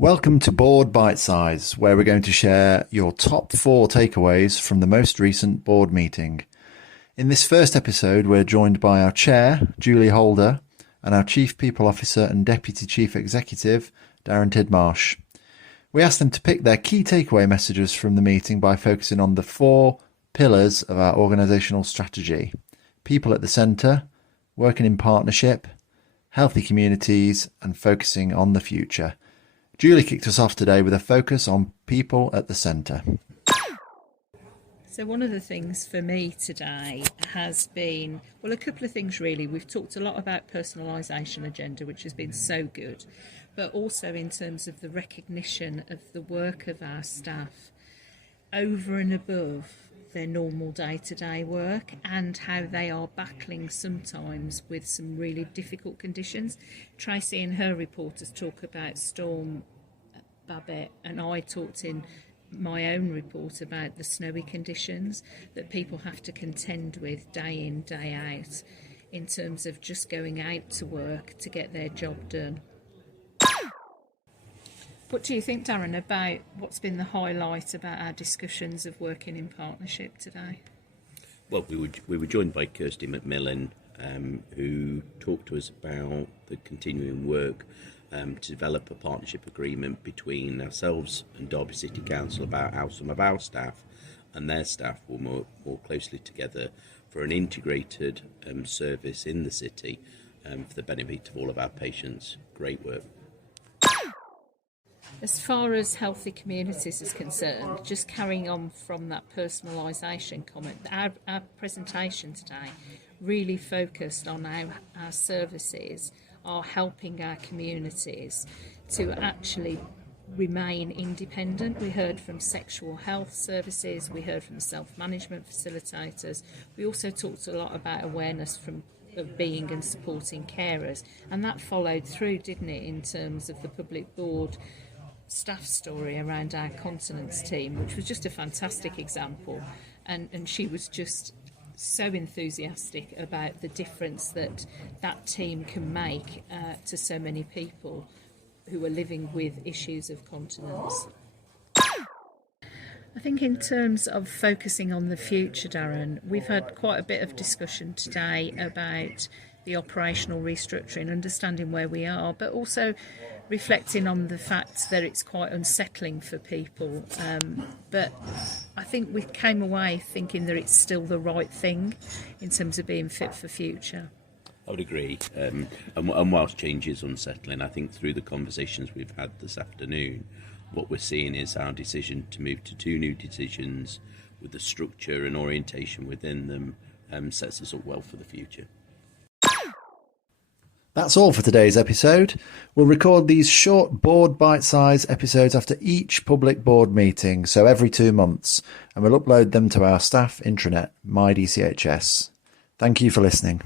Welcome to Board Bitesize, where we're going to share your top 4 takeaways from the most recent board meeting. In this first episode, we're joined by our chair, Julie Holder, and our Chief People Officer and Deputy Chief Executive, Darren Tidmarsh. We asked them to pick their key takeaway messages from the meeting by focusing on the 4 pillars of our organisational strategy: people at the centre, working in partnership, healthy communities, and focusing on the future. Julie kicked us off today with a focus on people at the centre. So one of the things for me today has been, well, a couple of things really. We've talked a lot about personalisation agenda, which has been so good, but also in terms of the recognition of the work of our staff over and above their normal day-to-day work and how they are battling sometimes with some really difficult conditions. Tracy in her reporters talk about Storm Babette, and I talked in my own report about the snowy conditions that people have to contend with day in, day out in terms of just going out to work to get their job done. What do you think, Darren, about what's been the highlight about our discussions of working in partnership today? Well, we were joined by Kirsty McMillan, who talked to us about the continuing work to develop a partnership agreement between ourselves and Derby City Council about how some of our staff and their staff will more closely together for an integrated service in the city for the benefit of all of our patients. Great work. As far as healthy communities is concerned, just carrying on from that personalisation comment, our presentation today really focused on how our services are helping our communities to actually remain independent. We heard from sexual health services, we heard from self-management facilitators. We also talked a lot about awareness of being and supporting carers, and that followed through, didn't it, in terms of the public board staff story around our continence team, which was just a fantastic example, and she was just so enthusiastic about the difference that team can make to so many people who are living with issues of continence. I think in terms of focusing on the future, Darren, we've had quite a bit of discussion today about the operational restructuring, understanding where we are, but also reflecting on the fact that it's quite unsettling for people. But I think we came away thinking that it's still the right thing in terms of being fit for future. I would agree. And whilst change is unsettling, I think through the conversations we've had this afternoon, what we're seeing is our decision to move to 2 new decisions with the structure and orientation within them sets us up well for the future. That's all for today's episode. We'll record these short board bite-size episodes after each public board meeting, so every 2 months, and we'll upload them to our staff intranet, MyDCHS. Thank you for listening.